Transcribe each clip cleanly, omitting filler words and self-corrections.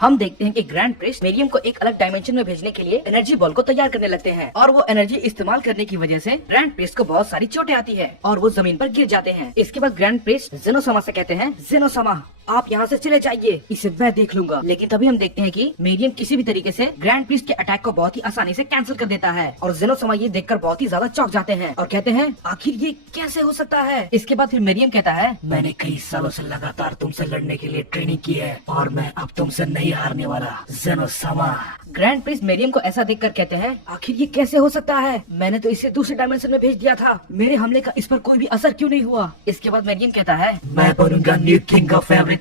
हम देखते हैं कि ग्रैंड प्रिस्ट मेरियम को एक अलग डायमेंशन में भेजने के लिए एनर्जी बॉल को तैयार करने लगते हैं और वो एनर्जी इस्तेमाल करने की वजह से ग्रैंड प्रिस्ट को बहुत सारी चोटें आती है और वो जमीन पर गिर जाते हैं। इसके बाद ग्रैंड प्रिस्ट जेनोसामा से कहते हैं, जेनोसामा आप यहाँ से चले जाइए, इसे मैं देख लूंगा। लेकिन तभी हम देखते हैं कि मेरियम किसी भी तरीके से ग्रैंड प्रिस्ट के अटैक को बहुत ही आसानी से कैंसिल कर देता है और जेनोसामा ये देखकर बहुत ही ज्यादा चौंक जाते हैं और कहते हैं आखिर ये कैसे हो सकता है। इसके बाद फिर मेरियम कहता है, मैंने कई सालों से लगातार तुमसे लड़ने के लिए ट्रेनिंग की है और मैं अब तुमसे नहीं हारने वाला जेनोसामा। ग्रैंड प्रिस्ट मेरियम को ऐसा देखकर कहते हैं, आखिर ये कैसे हो सकता है, मैंने तो इसे दूसरे डायमेंशन में भेज दिया था, मेरे हमले का इस पर कोई भी असर क्यों नहीं हुआ। इसके बाद मेरियम कहता है, मैं बनूंगा न्यू किंग ऑफ एवरीथिंग।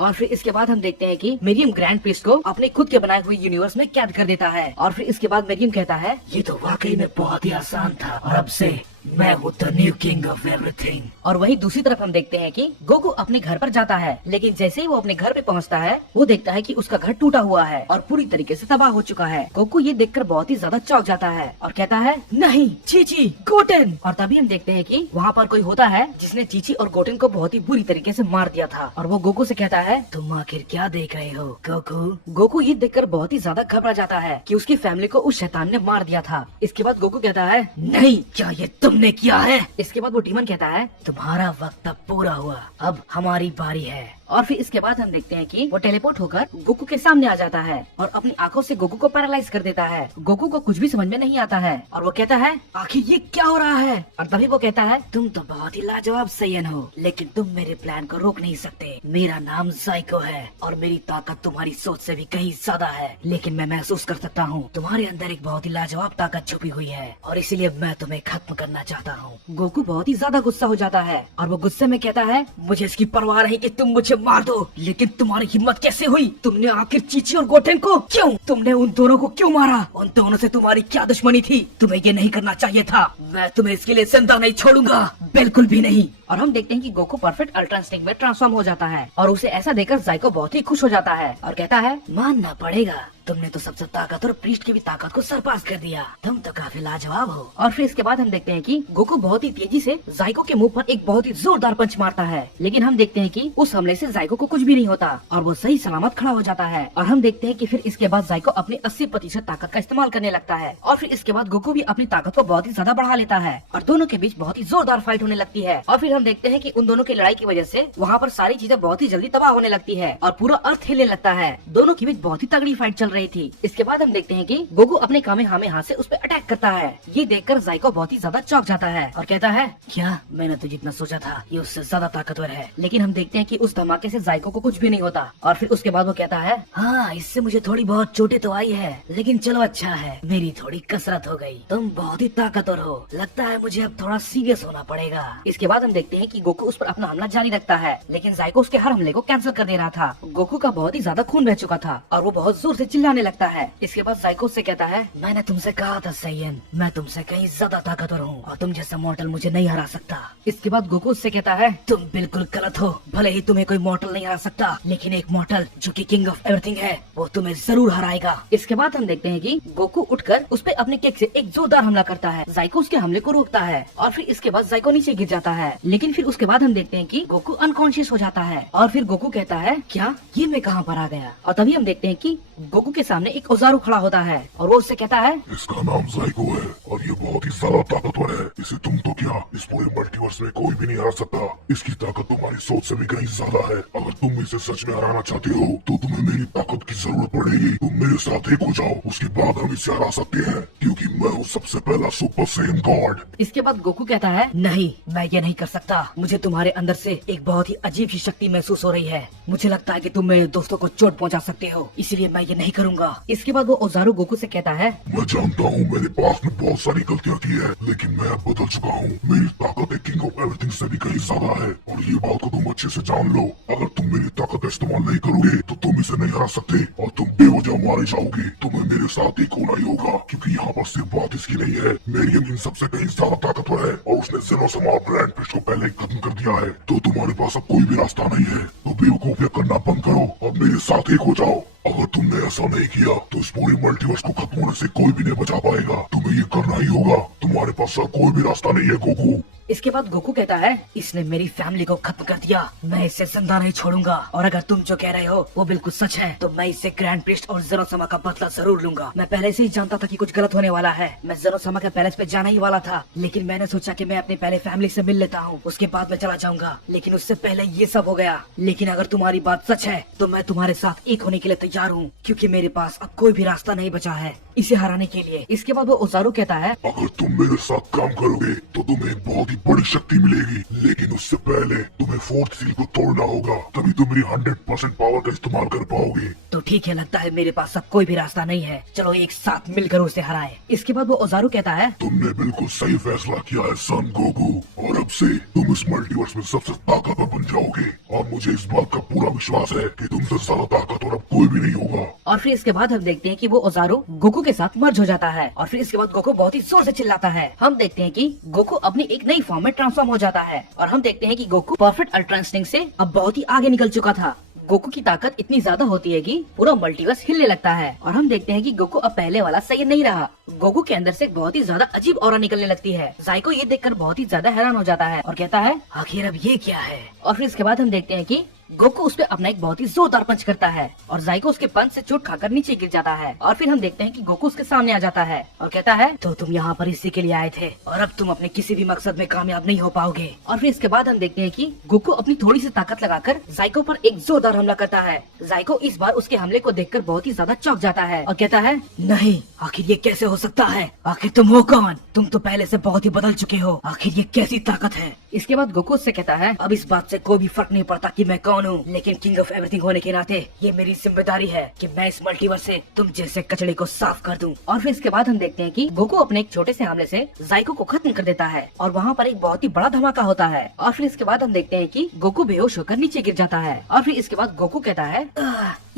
और फिर इसके बाद हम देखते हैं कि मेरियम ग्रैंड प्रिस्ट को अपने खुद के बनाए हुए यूनिवर्स में कैद कर देता है और फिर इसके बाद मेरियम कहता है, ये तो वाकई में बहुत ही आसान था और अब से मैं हूँ the new king of everything. और वही दूसरी तरफ हम देखते हैं कि गोकू अपने घर पर जाता है, लेकिन जैसे ही वो अपने घर पे पहुँचता है वो देखता है कि उसका घर टूटा हुआ है और पूरी तरीके से तबाह हो चुका है। गोकू ये देखकर बहुत ही ज्यादा चौंक जाता है और कहता है, नहीं चीची गोटेन। और तभी हम देखते हैं कि वहाँ पर कोई होता है जिसने चीची और गोटेन को बहुत ही बुरी तरीके से मार दिया था और वो गोकू से कहता है, तुम आखिर क्या देख रहे हो गोकू। गोकू ये देखकर बहुत ही ज्यादा घबरा जाता है कि उसकी फैमिली को उस शैतान ने मार दिया था। इसके बाद गोकू कहता है, नहीं क्या ये तुमने किया है। इसके बाद वो टीमन कहता है, तुम्हारा वक्त अब पूरा हुआ, अब हमारी बारी है। और फिर इसके बाद हम देखते हैं कि वो टेलीपोर्ट होकर गोकू के सामने आ जाता है और अपनी आंखों से गोकू को पैरालाइज कर देता है। गोकू को कुछ भी समझ में नहीं आता है और वो कहता है, आखिर ये क्या हो रहा है। और तभी वो कहता है, तुम तो बहुत ही लाजवाब सैयन हो, लेकिन तुम मेरे प्लान को रोक नहीं सकते। मेरा नाम जाइको है और मेरी ताकत तुम्हारी सोच से भी कहीं ज्यादा है, लेकिन मैं महसूस कर सकता हूँ तुम्हारे अंदर एक बहुत ही लाजवाब ताकत छुपी हुई है और इसीलिए मैं तुम्हें खत्म करना चाहता हूँ। गोकू बहुत ही ज्यादा गुस्सा हो जाता है और वो गुस्से में कहता है, मुझे इसकी परवाह नहीं कि तुम मुझे मार दो, लेकिन तुम्हारी हिम्मत कैसे हुई, तुमने आखिर चीची और गोटेन को क्यों, तुमने उन दोनों को क्यों मारा, उन दोनों से तुम्हारी क्या दुश्मनी थी, तुम्हें ये नहीं करना चाहिए था। मैं तुम्हें इसके लिए जिंदा नहीं छोड़ूंगा, बिल्कुल भी नहीं। और हम देखते हैं कि गोकू परफेक्ट अल्ट्रा इंस्टिंक्ट में ट्रांसफॉर्म हो जाता है और उसे ऐसा देखकर जाइको बहुत ही खुश हो जाता है और कहता है, मानना पड़ेगा तुमने तो सबसे ताकतवर प्रीस्ट की भी ताकत को सरपास कर दिया, तुम तो काफी लाजवाब हो। और फिर इसके बाद हम देखते हैं कि गोकू बहुत ही तेजी से जाइको के मुंह पर एक बहुत ही जोरदार पंच मारता है, लेकिन हम देखते हैं कि उस हमले से जाइको को कुछ भी नहीं होता और वो सही सलामत खड़ा हो जाता है। और हम देखते हैं कि फिर इसके बाद जाइको अपनी 80% ताकत का इस्तेमाल करने लगता है और फिर इसके बाद गोकू भी अपनी ताकत को बहुत ही ज्यादा बढ़ा लेता है और दोनों के बीच बहुत ही जोरदार फाइट होने लगती है। और फिर हम देखते हैं कि उन दोनों की लड़ाई की वजह से वहाँ पर सारी चीजें बहुत ही जल्दी तबाह होने लगती है और पूरा अर्थ हिलने लगता है। दोनों के बीच बहुत ही तगड़ी फाइट चल रही थी। इसके बाद हम देखते हैं कि गोकू अपने कामेहामेहा से उस पर अटैक करता है। ये देखकर जाइको बहुत ही ज्यादा चौंक जाता है और कहता है, क्या मैंने तो जितना सोचा था ये उससे ज्यादा ताकतवर है। लेकिन हम देखते हैं कि उस धमाके से जाइको को कुछ भी नहीं होता और फिर उसके बाद वो कहता है, हाँ इससे मुझे थोड़ी बहुत चोटें तो आई है, लेकिन चलो अच्छा है मेरी थोड़ी कसरत हो गई, तुम बहुत ही ताकतवर हो, लगता है मुझे अब थोड़ा सीरियस होना पड़ेगा। इसके बाद हम देखते हैं कि गोकू उस पर अपना हमला जारी रखता है, लेकिन जाइको उसके हर हमले को कैंसिल कर दे रहा था। गोकू का बहुत ही ज्यादा खून बह चुका था और वो बहुत जोर से चिल्लाने लगता है। इसके बाद जाइको से कहता है, मैंने तुमसे कहा था सैयन, मैं तुमसे कहीं ज्यादा ताकतवर हूँ और तुम जैसा मॉर्टल मुझे नहीं हरा सकता। इसके बाद गोकू उससे कहता है, तुम बिल्कुल गलत हो, भले ही तुम्हें कोई मॉर्टल नहीं हरा सकता, लेकिन एक मॉर्टल जो कि किंग ऑफ एवरीथिंग है वो तुम्हें जरूर हराएगा। इसके बाद हम देखते हैं कि गोकू उठकर उस पे अपने किक से एक जोरदार हमला करता है। जाइको उसके हमले को रोकता है और फिर इसके बाद जाइको नीचे गिर जाता है, लेकिन फिर उसके बाद हम देखते हैं कि गोकू अनकॉन्शियस हो जाता है और फिर गोकू कहता है, क्या ये मैं कहाँ पर आ गया। और तभी हम देखते हैं कि गोकू के सामने एक औजारू खड़ा होता है और वो उससे कहता है, इसका नाम जाइको है और ये बहुत ही ज्यादा ताकतवर है, इसे तुम तो क्या इस पूरे मल्टीवर्स में कोई भी नहीं हरा सकता, इसकी ताकत तुम्हारी सोच से भी कहीं ज्यादा है। अगर तुम इसे सच में हराना चाहते हो तो तुम्हें मेरी ताकत की जरूरत पड़ेगी, तुम मेरे साथ एक हो जाओ, उसके बाद हम इसे हरा सकते हैं क्योंकि मैं हूँ सबसे पहला सुपर सैयन गॉड। इसके बाद गोकू कहता है, नहीं मैं ये नहीं कर सकता, मुझे तुम्हारे अंदर से एक बहुत ही अजीब सी शक्ति महसूस हो रही है, मुझे लगता है कि तुम मेरे दोस्तों को चोट पहुंचा सकते हो, इसलिए मैं ये नहीं करूंगा। इसके बाद वो औजारू गोकू से कहता है, मैं जानता हूँ मैंने पास में बहुत सारी गलतियाँ की है, लेकिन मैं अब बदल चुका हूँ, मेरी ताकत एक किंग ऑफ एवरीथिंग से भी कहीं ज्यादा है और ये बात को तुम अच्छे से जान लो। अगर तुम मेरी ताकत का इस्तेमाल नहीं करोगे तो तुम इसे नहीं हरा सकते और तुम बेवजह मारे जाओगे। तुम्हें मेरे साथ एक होना ही होगा क्योंकि यहाँ पर सिर्फ बात इसकी नहीं है, मेरियम इन सबसे कहीं ज्यादा ताकतवर है और उसने जेनोसामा ग्रैंड प्रिस्ट को पहले ही खत्म कर दिया है, तो तुम्हारे पास अब कोई भी रास्ता नहीं है। तो बेवकूफियां करना बंद करो और मेरे साथ एक हो जाओ। अगर तुमने ऐसा नहीं किया तो इस पूरे मल्टीवर्स को खत्म होने से कोई भी नहीं बचा पाएगा। तुम्हें ये करना ही होगा, तुम्हारे पास और कोई भी रास्ता नहीं है गोकू। इसके बाद गोकू कहता है इसने मेरी फैमिली को खत्म कर दिया, मैं इसे जिंदा नहीं छोड़ूंगा। और अगर तुम जो कह रहे हो वो बिल्कुल सच है तो मैं इससे ग्रैंड प्रिस्ट और ज़ेनोसमा का बदला जरूर लूंगा। मैं पहले से ही जानता था कि कुछ गलत होने वाला है। मैं ज़ेनोसमा के पैलेस पे जाना ही वाला था, लेकिन मैंने सोचा कि मैं अपनी पहले फैमिली से मिल लेता हूँ, उसके बाद मैं चला जाऊंगा। लेकिन उससे पहले ये सब हो गया। लेकिन अगर तुम्हारी बात सच है तो मैं तुम्हारे साथ एक होने के लिए तैयार हूँ, क्योंकि मेरे पास अब कोई भी रास्ता नहीं बचा है इसे हराने के लिए। इसके बाद वो ओजारू कहता है अगर तुम मेरे साथ काम करोगे तो तुम्हें एक बहुत ही बड़ी शक्ति मिलेगी, लेकिन उससे पहले तुम्हें फोर्थ सील को तोड़ना होगा, तभी तुम मेरी 100% पावर का इस्तेमाल कर पाओगे। तो ठीक है, लगता है मेरे पास अब कोई भी रास्ता नहीं है, चलो एक साथ मिलकर उसे हराएं। इसके बाद वो ओजारू कहता है तुमने बिल्कुल सही फैसला किया है सन गोकू, और अब से तुम इस मल्टीवर्स में सबसे ताकतवर बन जाओगे, और मुझे इस बात का पूरा विश्वास है कि तुमसे ज्यादा ताकतवर अब कोई भी नहीं होगा। और फिर इसके बाद हम देखते हैं कि वो ओजारू गोकू के साथ मर्ज हो जाता है। और फिर इसके बाद गोकू बहुत ही जोर से चिल्लाता है। हम देखते हैं कि गोकू अपनी एक नई फॉर्म में ट्रांसफॉर्म हो जाता है। और हम देखते हैं कि गोकू परफेक्ट अल्ट्रा इंस्टिंक्ट से अब बहुत ही आगे निकल चुका था। गोकू की ताकत इतनी ज्यादा होती है कि पूरा मल्टीवर्स हिलने लगता है। और हम देखते हैं कि गोकू अब पहले वाला सही नहीं रहा। गोकू के अंदर से बहुत ही ज्यादा अजीब ऑरा निकलने लगती है। जाइको ये देखकर बहुत ही ज्यादा हैरान हो जाता है और कहता है आखिर अब ये क्या है। और फिर इसके बाद हम देखते हैं कि गोकू उस पे अपना एक बहुत ही जोरदार पंच करता है और जाइको उसके पंच से चोट खाकर नीचे गिर जाता है। और फिर हम देखते हैं कि गोकू उसके सामने आ जाता है और कहता है तो तुम यहाँ पर इसी के लिए आए थे और अब तुम अपने किसी भी मकसद में कामयाब नहीं हो पाओगे। और फिर इसके बाद हम देखते हैं कि गोकू अपनी थोड़ी सी ताकत लगाकर जाइको पर एक जोरदार हमला करता है। जाइको इस बार उसके हमले को देखकर बहुत ही ज्यादा चौंक जाता है और कहता है नहीं, आखिर ये कैसे हो सकता है, आखिर तुम हो कौन, तुम तो पहले से बहुत ही बदल चुके हो, आखिर ये कैसी ताकत है। इसके बाद गोकू उससे कहता है अब इस बात से कोई भी फर्क नहीं पड़ता कि मैं कौन हूँ, लेकिन किंग ऑफ एवरीथिंग होने के नाते ये मेरी जिम्मेदारी है कि मैं इस मल्टीवर्स से तुम जैसे कचड़े को साफ कर दूं। और फिर इसके बाद हम देखते हैं कि गोकू अपने एक छोटे से हमले से जाइको को खत्म कर देता है और वहाँ पर एक बहुत ही बड़ा धमाका होता है। और फिर इसके बाद हम देखते हैं कि गोकू बेहोश होकर नीचे गिर जाता है। और फिर इसके बाद गोकू कहता है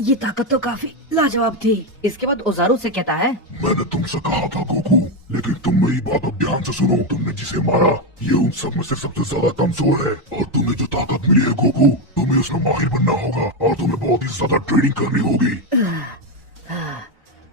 ये ताकत तो काफी लाजवाब थी। इसके बाद ओजारू से कहता है मैंने तुमसे कहा था गोकू, लेकिन तुम मेरी बात अब ध्यान से सुनो। तुमने जिसे मारा ये उन सब में से सबसे ज्यादा कमजोर है, और तुम्हें जो ताकत मिली है गोकू, तुम्हें उसमें माहिर बनना होगा और तुम्हें बहुत ही ज्यादा ट्रेनिंग करनी होगी।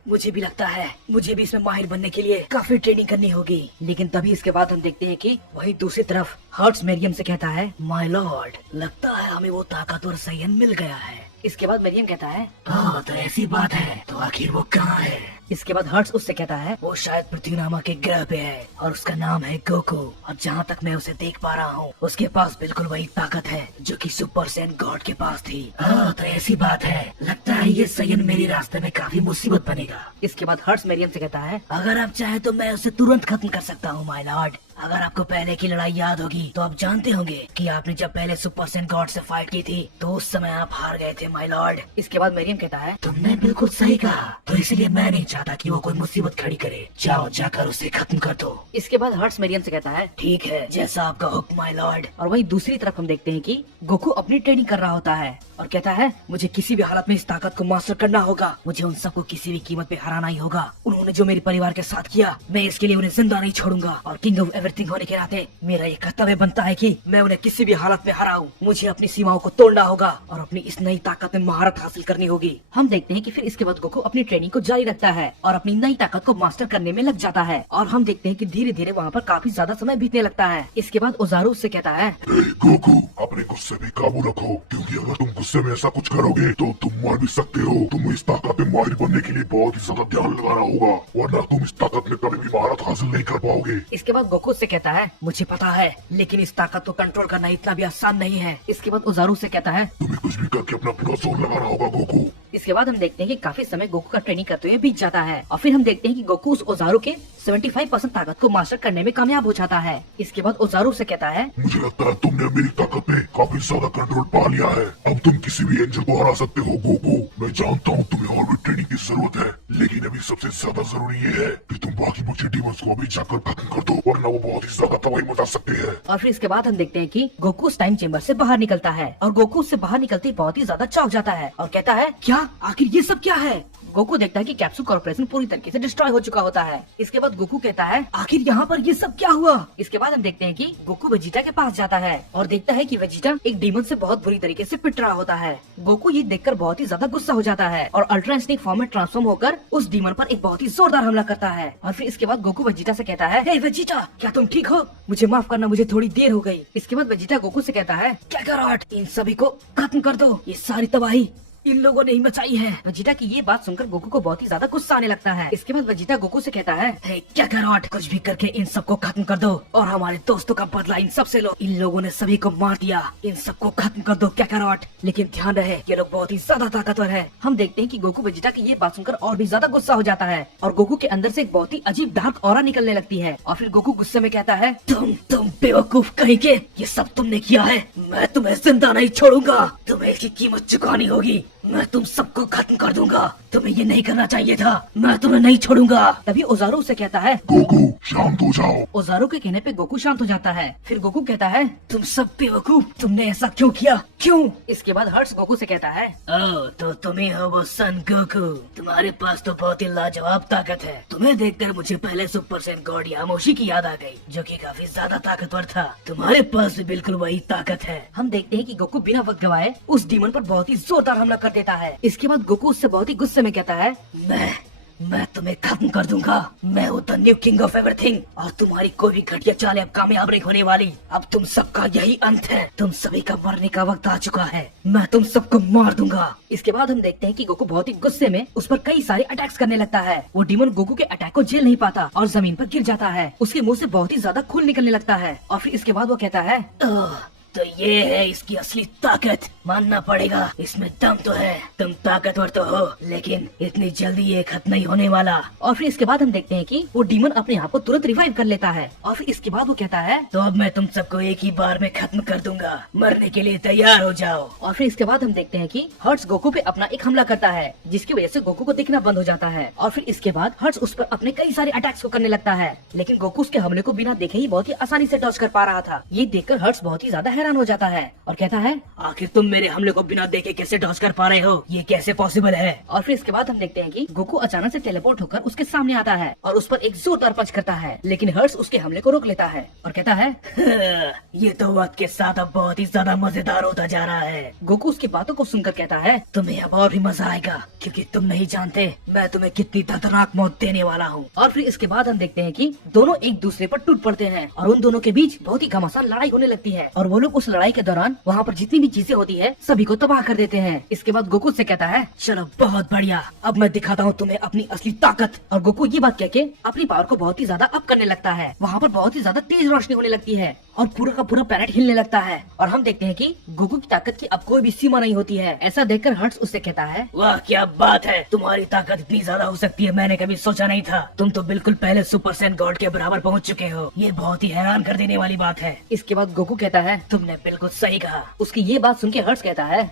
मुझे भी लगता है मुझे भी इसमें माहिर बनने के लिए काफी ट्रेनिंग करनी होगी। लेकिन तभी इसके बाद हम देखते हैं कि वही दूसरी तरफ हर्ट्स मेरियम से कहता है माय लॉर्ड, लगता है हमें वो ताकतवर सैयन मिल गया है। इसके बाद मरियम कहता है हाँ तो ऐसी बात है, तो आखिर वो कहाँ है। इसके बाद हर्ट्स उससे कहता है वो शायद पृथ्वी नामक के ग्रह पे है और उसका नाम है गोकू, और जहाँ तक मैं उसे देख पा रहा हूँ उसके पास बिल्कुल वही ताकत है जो कि सुपर सैन गॉड के पास थी। हाँ तो ऐसी बात है, लगता है ये सैयन मेरे रास्ते में काफी मुसीबत बनेगा। इसके बाद हर्ट्स मरियम से कहता है अगर आप चाहे तो मैं उसे तुरंत खत्म कर सकता हूँ माय लॉर्ड। अगर आपको पहले की लड़ाई याद होगी तो आप जानते होंगे कि आपने जब पहले सुपर सैन गॉड से फाइट की थी तो उस समय आप हार गए थे माय लॉर्ड। इसके बाद मरियम कहता है तुमने बिल्कुल सही कहा, तो इसलिए मैं नहीं चाहता कि वो कोई मुसीबत खड़ी करे, जाओ जाकर उसे खत्म कर दो। इसके बाद हर्ट्स मरियम से कहता है ठीक है, जैसा आपका हुक्म माय लॉर्ड। और वही दूसरी तरफ हम देखते हैं कि गोकू अपनी ट्रेनिंग कर रहा होता है और कहता है मुझे किसी भी हालत में इस ताकत को मास्टर करना होगा, मुझे उन सबको किसी भी कीमत पे हराना ही होगा। उन्होंने जो मेरे परिवार के साथ किया मैं इसके लिए उन्हें जिंदा नहीं छोड़ूंगा, और किंग ऑफ एवरीथिंग होने के नाते मेरा ये कर्तव्य बनता है कि मैं उन्हें किसी भी हालत में हराऊं। मुझे अपनी सीमाओं को तोड़ना होगा और अपनी इस नई ताकत में महारत हासिल करनी होगी। हम देखते हैं कि फिर इसके बाद गोकू अपनी ट्रेनिंग को जारी रखता है और अपनी नई ताकत को मास्टर करने में लग जाता है। और हम देखते हैं कि धीरे धीरे वहाँ पर काफी ज्यादा समय बीतने लगता है। इसके बाद ओजारू उससे कहता है गोकू अपने गुस्से पे काबू रखो, क्योंकि अगर तुम गुस्से में ऐसा कुछ करोगे तो तुम मर भी सकते हो। तुम इस ताकत में माहिर बनने के लिए बहुत ही ज्यादा ध्यान लगाना होगा, वरना तुम इस ताकत में कभी भी महारत हासिल नहीं कर पाओगे। इसके बाद गोकू से कहता है मुझे पता है, लेकिन इस ताकत को कंट्रोल करना इतना भी आसान नहीं है। इसके बाद ओजारू से कहता है तुम्हें कुछ भी करके अपना पूरा जोर लगाना होगा गोकू। इसके बाद हम देखते हैं कि काफी समय गोकू का ट्रेनिंग करते हुए बीत जाता है और फिर हम देखते हैं कि गोकू उस ओजारू के 75% ताकत को मास्टर करने में कामयाब हो जाता है। इसके बाद ओजारू से कहता है मुझे लगता है तुमने मेरी ताकत में काफी ज्यादा कंट्रोल पा लिया है, अब तुम किसी भी एंजल को हरा सकते हो गोकू। मैं जानता हूँ तुम्हें और भी ट्रेनिंग की जरूरत है, लेकिन अभी सबसे ज्यादा जरूरी ये है कि तुम बाकी बचे डीमंस को अभी जाकर खत्म कर दो, वरना वो बहुत ही ज्यादा तबाही मचा सकते हैं। और फिर इसके बाद हम देखते हैं कि गोकू उस टाइम चेम्बर से बाहर निकलता है और गोकू उससे बाहर निकलते ही बहुत ही ज्यादा चौंक जाता है और कहता है क्या, आखिर ये सब क्या है। गोकू देखता है कि कैप्सूल कॉर्पोरेशन पूरी तरीके से डिस्ट्रॉय हो चुका होता है। इसके बाद गोकू कहता है आखिर यहाँ पर ये सब क्या हुआ। इसके बाद हम देखते हैं कि गोकू वेजिटा के पास जाता है और देखता है कि वेजिटा एक डीमन से बहुत बुरी तरीके से पिट रहा होता है। गोकू ये देखकर बहुत ही ज्यादा गुस्सा हो जाता है और अल्ट्रा इंस्टिंक्ट फॉर्म में ट्रांसफॉर्म होकर उस डीमन पर एक बहुत ही जोरदार हमला करता है। और फिर इसके बाद गोकू वेजिटा से कहता है हे वेजिटा, क्या तुम ठीक हो? मुझे माफ करना, मुझे थोड़ी देर हो गई। इसके बाद वेजिटा गोकू से कहता है क्या करो, इन सभी को खत्म कर दो, ये सारी तबाही इन लोगों ने ही मचाई है। वेजिटा की ये बात सुनकर गोकू को बहुत ही ज्यादा गुस्सा आने लगता है। इसके बाद वेजिटा गोकू से कहता है हे क्या करो, कुछ भी करके इन सबको खत्म कर दो और हमारे दोस्तों का बदला इन सबसे लो। इन लोगों ने सभी को मार दिया, इन सबको खत्म कर दो क्या करो। लेकिन ध्यान रहे ये लोग बहुत ही ज्यादा ताकतवर है। हम देखते हैं कि गोकू वेजिटा की ये बात सुनकर और भी ज्यादा गुस्सा हो जाता है और गोकू के अंदर से एक बहुत ही अजीब डार्क ऑरा निकलने लगती है। और फिर गोकू गुस्से में कहता है तुम बेवकूफ कहीं के, ये सब तुमने किया है, मैं तुम्हें जिंदा नहीं छोड़ूंगा, तुम्हें इसकी कीमत चुकानी होगी, मैं तुम सबको खत्म कर दूंगा, तुम्हें ये नहीं करना चाहिए था, मैं तुम्हें नहीं छोड़ूंगा। तभी ओजारू उसे कहता है गोकू शांत हो जाओ। ओजारू के कहने पे गोकू शांत हो जाता है। फिर गोकू कहता है तुम सब बेवकूफ, तुमने ऐसा क्यों किया, क्यों? इसके बाद हर्ष गोकू से कहता है ओह तो तुम ही हो वो सन गोकू, तुम्हारे पास तो बहुत ही लाजवाब ताकत है। तुम्हें देखकर मुझे पहले सुपर सैन गॉड यामोशी की याद आ गई, जो कि काफी ज्यादा ताकतवर था। तुम्हारे पास भी बिल्कुल वही ताकत है। हम देखते हैं कि गोकू बिना वक्त गवाए उस डीमन पर बहुत ही जोरदार हमला कर देता है। इसके बाद गोकू उससे बहुत ही गुस्से में कहता है मैं तुम्हें खत्म कर दूंगा, मैं हूँ the new king of everything और तुम्हारी कोई भी घटिया चालें अब कामयाब नहीं होने वाली। अब तुम सबका यही अंत है, तुम सभी का मरने का वक्त आ चुका है, मैं तुम सबको मार दूंगा। इसके बाद हम देखते हैं कि गोकू बहुत ही गुस्से में उस पर कई सारे अटैक्स करने लगता है। वो डीमन गोकू के अटैक को झेल नहीं पाता और जमीन पर गिर जाता है। उसके मुंह से बहुत ही ज्यादा खून निकलने लगता है और फिर इसके बाद वो कहता है तो ये है इसकी असली ताकत, मानना पड़ेगा इसमें दम तो है, तुम ताकतवर तो हो लेकिन इतनी जल्दी ये खत्म नहीं होने वाला। और फिर इसके बाद हम देखते हैं कि वो डीमन अपने आप को तुरंत रिवाइव कर लेता है और फिर इसके बाद वो कहता है तो अब मैं तुम सबको एक ही बार में खत्म कर दूंगा, मरने के लिए तैयार हो जाओ। और फिर इसके बाद हम देखते हैं कि हर्ष गोकू पे अपना एक हमला करता है जिसकी वजह से गोकू को दिखना बंद हो जाता है। और फिर इसके बाद हर्ष उस पर अपने कई सारे अटैक्स को करने लगता है, लेकिन गोकू उसके हमले को बिना देखे ही बहुत ही आसानी से डॉज कर पा रहा था। ये देखकर हर्ष बहुत ही ज्यादा हैरान हो जाता है और कहता है आखिर तुम मेरे हमले को बिना देखे कैसे डॉज कर पा रहे हो, ये कैसे पॉसिबल है? और फिर इसके बाद हम देखते हैं कि गोकू अचानक से टेलीपोर्ट होकर उसके सामने आता है और उस पर एक जोरदार पंच करता है, लेकिन हर्ष उसके हमले को रोक लेता है और कहता है ये तो वक्त के साथ अब बहुत ही ज्यादा मजेदार होता जा रहा है। गोकू उसकी बातों को सुनकर कहता है तुम्हें अब और भी मजा आएगा क्योंकि तुम नहीं जानते मैं तुम्हें कितनी दर्दनाक मौत देने वाला हूँ। और फिर इसके बाद हम देखते हैं कि दोनों एक दूसरे पर टूट पड़ते हैं और उन दोनों के बीच बहुत ही घमासान लड़ाई होने लगती है और वो लोग उस लड़ाई के दौरान वहाँ पर जितनी भी चीजें होती है सभी को तबाह कर देते हैं। इसके बाद गोकू से कहता है चलो बहुत बढ़िया, अब मैं दिखाता हूँ तुम्हें अपनी असली ताकत। और गोकू ये बात कह के अपनी पावर को बहुत ही ज्यादा अप करने लगता है। वहाँ पर बहुत ही ज्यादा तेज रोशनी होने लगती है और पूरा का पूरा प्लेनेट हिलने लगता है और हम देखते हैं कि गोकू की ताकत की अब कोई भी सीमा नहीं होती है। ऐसा देखकर हर्ष उससे कहता है वाह क्या बात है, तुम्हारी ताकत इतनी ज्यादा हो सकती है, मैंने कभी सोचा नहीं था। तुम तो बिल्कुल पहले सुपर सैन गॉड के बराबर पहुँच चुके हो, ये बहुत ही हैरान कर देने वाली बात है। इसके बाद गोकू कहता है तुमने बिल्कुल सही कहा। उसकी ये बात सुन के हर्ष कहता है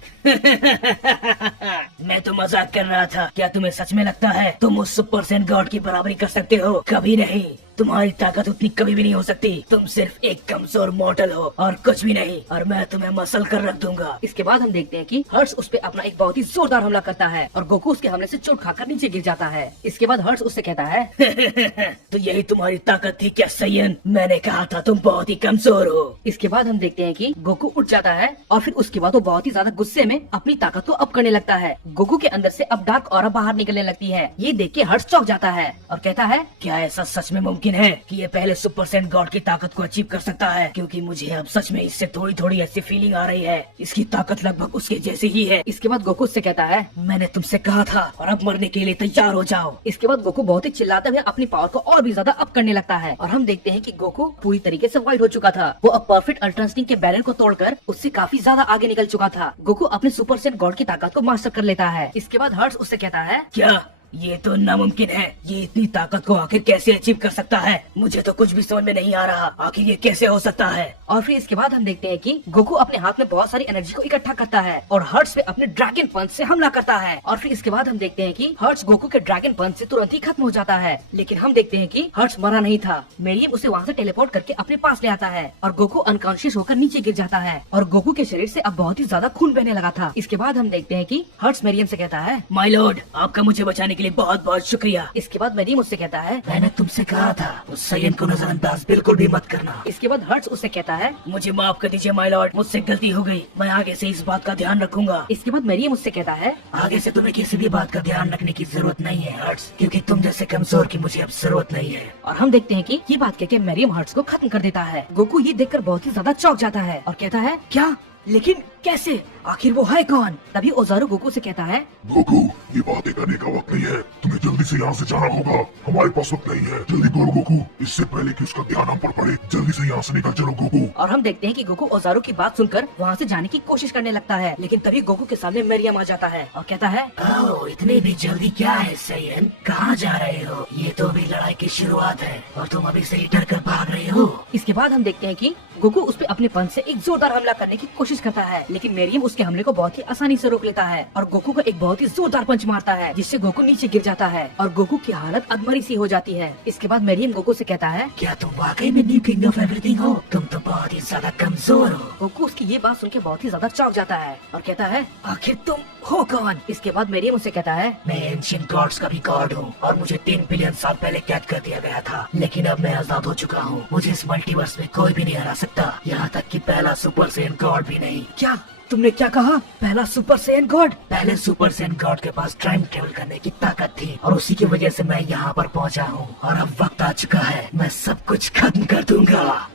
मैं तो मजाक कर रहा था, क्या तुम्हें सच में लगता है तुम उस सुपर सैन गॉड की बराबरी कर सकते हो? कभी नहीं, तुम्हारी ताकत उतनी कभी भी नहीं हो सकती, तुम सिर्फ एक कमजोर मॉडल हो और कुछ भी नहीं, और मैं तुम्हें मसल कर रख दूंगा। इसके बाद हम देखते हैं कि हर्ष उस पे अपना एक बहुत ही जोरदार हमला करता है और गोकू उसके हमले से चोट खाकर नीचे गिर जाता है। इसके बाद हर्ष उससे कहता है तो यही तुम्हारी ताकत थी क्या सैयन? मैंने कहा था तुम बहुत ही कमजोर हो। इसके बाद हम देखते हैं कि गोकू उठ जाता है और फिर उसके बाद वो बहुत ही ज्यादा गुस्से में अपनी ताकत को अप करने लगता है। गोकू के अंदर से अब डार्क ऑरा बाहर निकलने लगती है। ये देख के हर्ष चौंक जाता है और कहता है क्या ऐसा सच में मुमकिन है कि ये पहले सुपर सैन गॉड की ताकत को अचीव कर सकता है? क्योंकि मुझे अब सच में इससे थोड़ी थोड़ी ऐसी फीलिंग आ रही है, इसकी ताकत लगभग उसके जैसी ही है। इसके बाद गोकू से कहता है मैंने तुमसे कहा था और अब मरने के लिए तैयार हो जाओ। इसके बाद गोकू बहुत ही चिल्लाते हुए अपनी पावर को और भी ज्यादा अप करने लगता है और हम देखते हैं कि गोकू पूरी तरीके से वाइट हो चुका था। वो अब परफेक्ट अल्ट्रा इंस्टिंक्ट के बैरियर को तोड़कर उससे काफी ज्यादा आगे निकल चुका था। गोकू अपने सुपर सैन गॉड की ताकत को मास्टर कर लेता है। इसके बाद हर्ष उससे कहता है क्या ये तो नामुमकिन है। ये इतनी ताकत को आखिर कैसे अचीव कर सकता है? मुझे तो कुछ भी समझ में नहीं आ रहा। आखिर ये कैसे हो सकता है? और फिर इसके बाद हम देखते हैं कि गोकू अपने हाथ में बहुत सारी एनर्जी को इकट्ठा करता है और हर्ट्स पे अपने ड्रैगन पंच से हमला करता है। और फिर इसके बाद हम देखते हैं कि हर्ट्स गोकू के ड्रैगन पंच से तुरंत ही खत्म हो जाता है। लेकिन हम देखते हैं कि हर्ट्स मरा नहीं था। मेरियम उसे वहाँ से टेलीपोर्ट करके अपने पास ले आता है और गोकू अनकॉन्शियस होकर नीचे गिर जाता है और गोकू के शरीर से अब बहुत ही ज्यादा खून बहने लगा था। इसके बाद हम देखते हैं कि हर्ट्स मेरियम से कहता है, माय लॉर्ड, आपका मुझे बचाने के लिए बहुत बहुत शुक्रिया। इसके बाद मेरियम उससे कहता है, मैंने तुमसे कहा था उस सयन को नजरअंदाज बिल्कुल भी मत करना। इसके बाद हर्ट्स उससे कहता है, मुझे माफ कर दीजिए माय लॉर्ड, मुझसे गलती हो गई, मैं आगे से इस बात का ध्यान रखूंगा। इसके बाद मेरियम उससे कहता है, आगे से तुम्हें किसी भी बात का ध्यान रखने की जरूरत नहीं है हर्ट्स, क्योंकि तुम जैसे कमजोर की मुझे अब जरूरत नहीं है। और हम देखते हैं कि ये बात कहकर मेरियम हर्ट्स को खत्म कर देता है। गोकू ये देखकर बहुत ही ज्यादा चौंक जाता है और कहता है, क्या, लेकिन कैसे, आखिर वो है कौन? तभी ओजारू गोकू से कहता है, गोकू, ये बातें करने का वक्त नहीं है, तुम्हें जल्दी से यहाँ से जाना होगा, हमारे पास वक्त नहीं है, जल्दी करो गोकू, इससे पहले कि उसका ध्यान हम पर पड़े, जल्दी से यहाँ से निकल चलो गोकू। और हम देखते हैं कि गोकू ओजारू की बात सुनकर वहाँ से जाने की कोशिश करने लगता है, लेकिन तभी गोकू के सामने मेरियम आ जाता है और कहता है, ओह, इतनी भी जल्दी क्या है सयन, कहाँ जा रहे हो? ये तो अभी लड़ाई की शुरुआत है और तुम अभी से ही डर कर भाग रहे हो। इसके बाद हम देखते हैं कि गोकू उस पे अपने पंच से एक जोरदार हमला करने की कोशिश करता है, लेकिन मेरियम उसके हमले को बहुत ही आसानी से रोक लेता है और गोकू को एक बहुत ही जोरदार पंच मारता है, जिससे गोकू नीचे गिर जाता है और गोकू की हालत अधमरी सी हो जाती है। इसके बाद मेरियम गोकू से कहता है, क्या तुम वाकई में न्यू किंग ऑफ एवरीथिंग हो? तुम तो बहुत ही ज्यादा कमजोर हो। गोकू उसकी ये बात सुन के बहुत ही ज्यादा चौंक जाता है और कहता है, आखिर तुम हो कौन? इसके बाद मेरियम उसे कहता है, मैं एंशिएंट गॉड्स का भी गॉड हूँ और मुझे 3 बिलियन साल पहले कैद कर दिया गया था, लेकिन अब मैं आजाद हो चुका हूँ। मुझे इस मल्टीवर्स में कोई भी नहीं हरा सकता, यहाँ तक कि पहला सुपर सैयन गॉड भी नहीं। क्या तुमने क्या कहा? पहला सुपर सैयन गॉड? पहले सुपर सैयन गॉड के पास टाइम ट्रेवल करने की ताकत थी और उसी की वजह से मैं यहाँ पर पहुँचा हूँ और अब वक्त आ चुका है, मैं सब कुछ खत्म कर दूंगा।